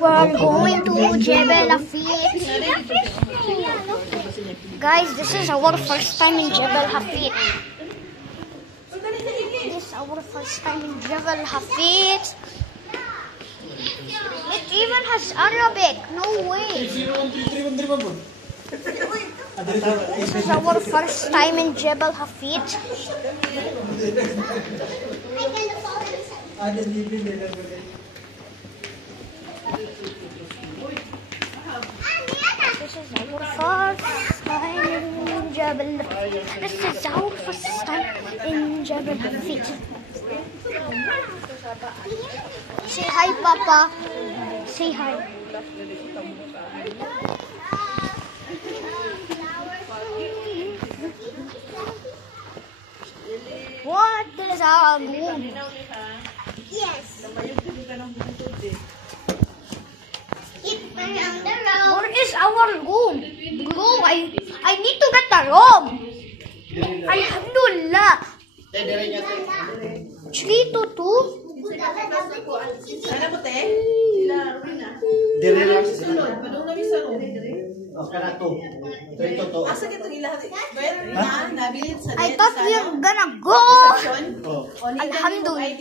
We're going to Jebel Hafid. Guys, this is our first time in Jebel Hafid. This is our first time in Jebel Hafid. It even has Arabic. No way. This is our first time in Jebel Hafid. This is our first time in Jebel Hafid. This is our first time in Jebel Hafid. Say hi, Papa. Say hi. What is our room? Yes. Where is our room? Bro, I need to get the room. Alhamdulillah. 3 to 2. Ano mo te? Sila Rina. Dire lang sila. Sunod, padung na bisa ro. O kana to. 3 to 2. Asa kitong ila Rina nabilit sa I thought we were gonna go. Alhamdulillah.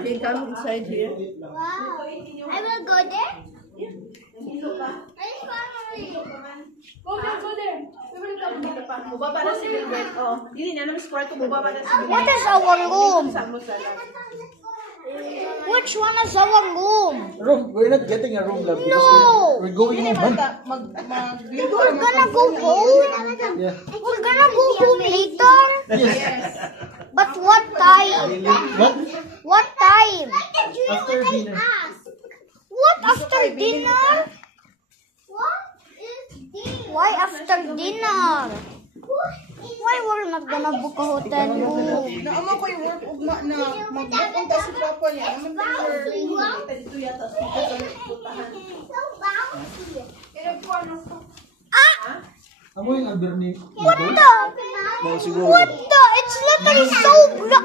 Okay, come inside here. Wow. I will go there. Go there. Mubaba na si Wilbert. Oh, dili na naman sport ko mubaba na si Wilbert. What is our room? Which one is our room? Room, we're not getting a room, love. No. We're going home. We're gonna go home. Yeah. We're gonna go home later. Yes. But what time? What? What time? After dinner. What after dinner? Why after dinner? Why we're not gonna book a hotel room? Naama ko yung work ugma na magbupunta si Papa niya. Naman dito yata sa putahan. Amo yung Alberni. What the? What the? It's literally so black.